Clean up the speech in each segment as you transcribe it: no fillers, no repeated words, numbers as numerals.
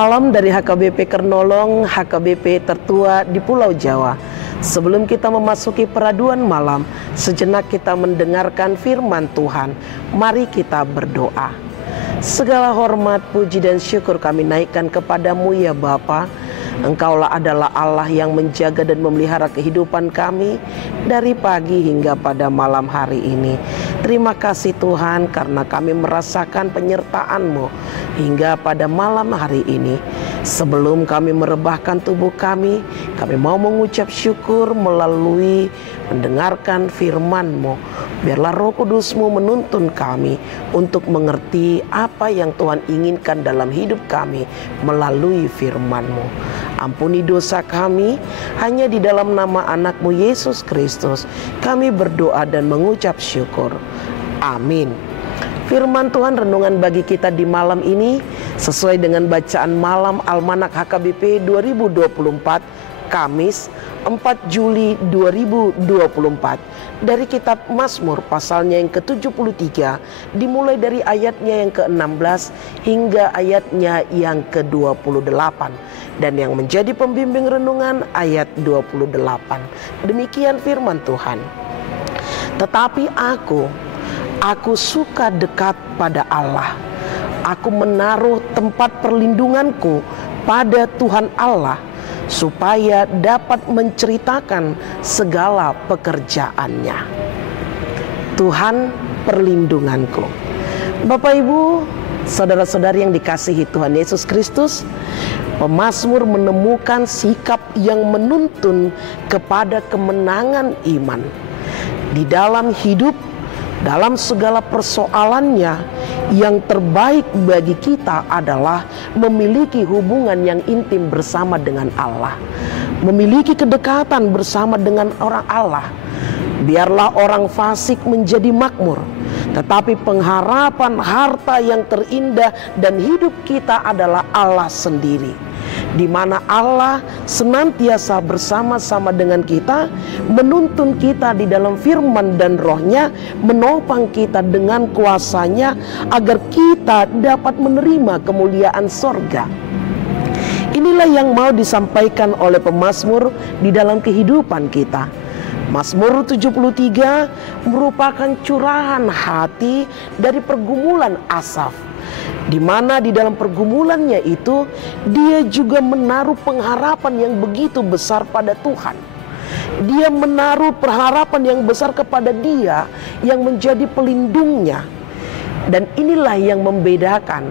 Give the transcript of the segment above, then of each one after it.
Salam dari HKBP Kernolong, HKBP tertua di Pulau Jawa. Sebelum kita memasuki peraduan malam, sejenak kita mendengarkan firman Tuhan. Mari kita berdoa. Segala hormat, puji dan syukur kami naikkan kepadamu ya Bapa. Engkaulah adalah Allah yang menjaga dan memelihara kehidupan kami dari pagi hingga pada malam hari ini. Terima kasih Tuhan karena kami merasakan penyertaan-Mu hingga pada malam hari ini. Sebelum kami merebahkan tubuh kami mau mengucap syukur melalui mendengarkan firman-Mu. Biarlah Roh Kudus-Mu menuntun kami untuk mengerti apa yang Tuhan inginkan dalam hidup kami melalui firman-Mu. Ampuni dosa kami, hanya di dalam nama anak-Mu Yesus Kristus kami berdoa dan mengucap syukur. Amin. Firman Tuhan renungan bagi kita di malam ini sesuai dengan bacaan malam Almanak HKBP 2024 Kamis 4 Juli 2024 dari kitab Mazmur pasalnya yang ke-73 dimulai dari ayatnya yang ke-16 hingga ayatnya yang ke-28 dan yang menjadi pembimbing renungan ayat 28. Demikian firman Tuhan. Tetapi aku suka dekat pada Allah. Aku menaruh tempat perlindunganku pada Tuhan Allah, supaya dapat menceritakan segala pekerjaannya. Tuhan perlindunganku. Bapak Ibu, saudara-saudari yang dikasihi Tuhan Yesus Kristus, pemazmur menemukan sikap yang menuntun kepada kemenangan iman. Di dalam hidup, dalam segala persoalannya, yang terbaik bagi kita adalah memiliki hubungan yang intim bersama dengan Allah, memiliki kedekatan bersama dengan orang Allah. Biarlah orang fasik menjadi makmur, tetapi pengharapan harta yang terindah dan hidup kita adalah Allah sendiri, di mana Allah senantiasa bersama-sama dengan kita, menuntun kita di dalam firman dan rohnya, menopang kita dengan kuasanya agar kita dapat menerima kemuliaan sorga. Inilah yang mau disampaikan oleh pemazmur di dalam kehidupan kita. Mazmur 73 merupakan curahan hati dari pergumulan Asaf, di mana di dalam pergumulannya itu dia juga menaruh pengharapan yang begitu besar pada Tuhan. Dia menaruh pengharapan yang besar kepada Dia yang menjadi pelindungnya. Dan inilah yang membedakan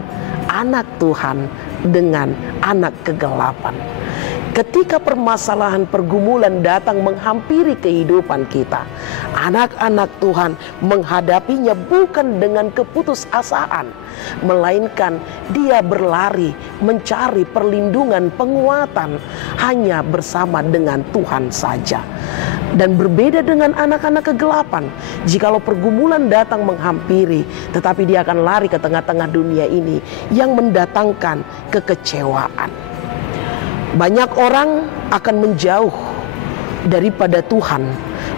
anak Tuhan dengan anak kegelapan. Ketika permasalahan pergumulan datang menghampiri kehidupan kita, anak-anak Tuhan menghadapinya bukan dengan keputusasaan, melainkan dia berlari mencari perlindungan, penguatan hanya bersama dengan Tuhan saja. Dan berbeda dengan anak-anak kegelapan, jikalau pergumulan datang menghampiri, tetapi dia akan lari ke tengah-tengah dunia ini yang mendatangkan kekecewaan. Banyak orang akan menjauh daripada Tuhan,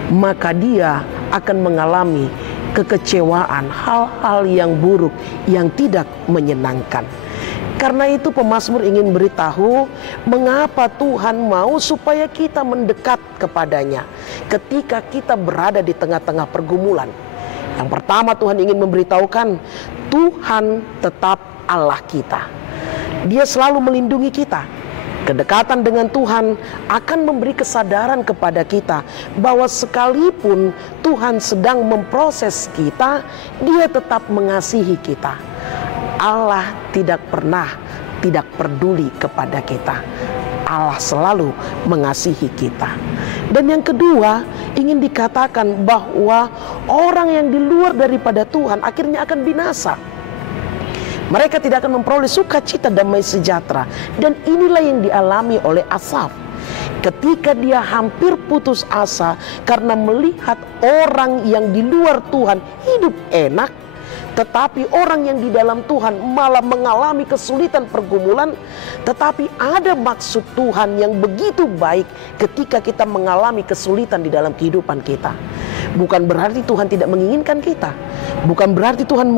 maka dia akan mengalami kekecewaan, hal-hal yang buruk yang tidak menyenangkan. Karena itu pemazmur ingin beritahu mengapa Tuhan mau supaya kita mendekat kepadanya ketika kita berada di tengah-tengah pergumulan. Yang pertama, Tuhan ingin memberitahukan Tuhan tetap Allah kita. Dia selalu melindungi kita. Kedekatan dengan Tuhan akan memberi kesadaran kepada kita bahwa sekalipun Tuhan sedang memproses kita, Dia tetap mengasihi kita. Allah tidak pernah tidak peduli kepada kita. Allah selalu mengasihi kita. Dan yang kedua, ingin dikatakan bahwa orang yang di luar daripada Tuhan akhirnya akan binasa. Mereka tidak akan memperoleh sukacita damai sejahtera. Dan inilah yang dialami oleh Asaf. Ketika dia hampir putus asa karena melihat orang yang di luar Tuhan hidup enak, tetapi orang yang di dalam Tuhan malah mengalami kesulitan pergumulan. Tetapi ada maksud Tuhan yang begitu baik ketika kita mengalami kesulitan di dalam kehidupan kita. Bukan berarti Tuhan tidak menginginkan kita. Bukan berarti Tuhan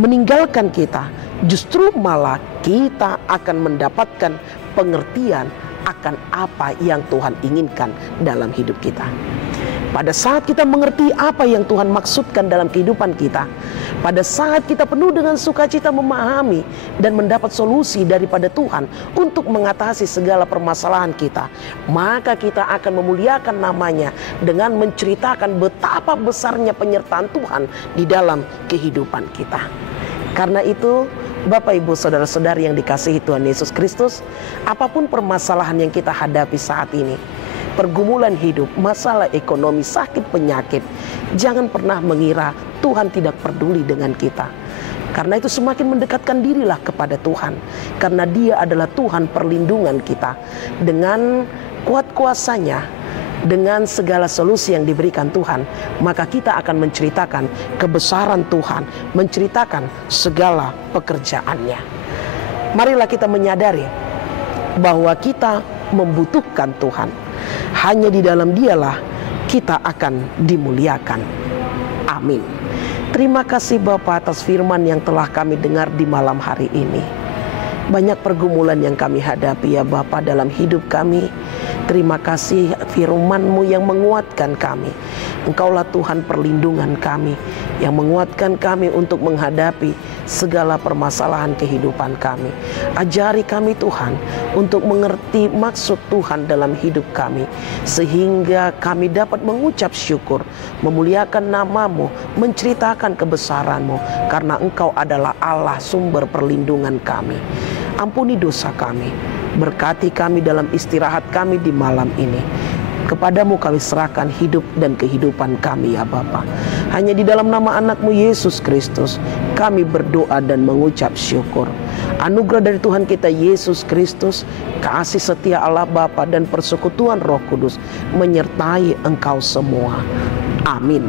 meninggalkan kita. Justru malah kita akan mendapatkan pengertian akan apa yang Tuhan inginkan dalam hidup kita. Pada saat kita mengerti apa yang Tuhan maksudkan dalam kehidupan kita, pada saat kita penuh dengan sukacita memahami dan mendapat solusi daripada Tuhan untuk mengatasi segala permasalahan kita, maka kita akan memuliakan namanya dengan menceritakan betapa besarnya penyertaan Tuhan di dalam kehidupan kita. Karena itu, Bapak, Ibu, Saudara-saudari yang dikasihi Tuhan Yesus Kristus, apapun permasalahan yang kita hadapi saat ini, pergumulan hidup, masalah ekonomi, sakit, penyakit, jangan pernah mengira Tuhan tidak peduli dengan kita. Karena itu semakin mendekatkan dirilah kepada Tuhan, karena Dia adalah Tuhan perlindungan kita. Dengan kuat kuasanya, dengan segala solusi yang diberikan Tuhan, maka kita akan menceritakan kebesaran Tuhan, menceritakan segala pekerjaannya. Marilah kita menyadari bahwa kita membutuhkan Tuhan. Hanya di dalam Dialah kita akan dimuliakan. Amin. Terima kasih Bapa atas firman yang telah kami dengar di malam hari ini. Banyak pergumulan yang kami hadapi ya Bapa dalam hidup kami. Terima kasih firman-Mu yang menguatkan kami. Engkaulah Tuhan perlindungan kami, yang menguatkan kami untuk menghadapi segala permasalahan kehidupan kami. Ajari kami Tuhan untuk mengerti maksud Tuhan dalam hidup kami, sehingga kami dapat mengucap syukur, memuliakan nama-Mu, menceritakan kebesaran-Mu, karena Engkau adalah Allah sumber perlindungan kami. Ampuni dosa kami, berkati kami dalam istirahat kami di malam ini. Kepadamu kami serahkan hidup dan kehidupan kami ya Bapa. Hanya di dalam nama anak-Mu Yesus Kristus kami berdoa dan mengucap syukur. Anugerah dari Tuhan kita Yesus Kristus, kasih setia Allah Bapa dan persekutuan Roh Kudus menyertai engkau semua. Amin.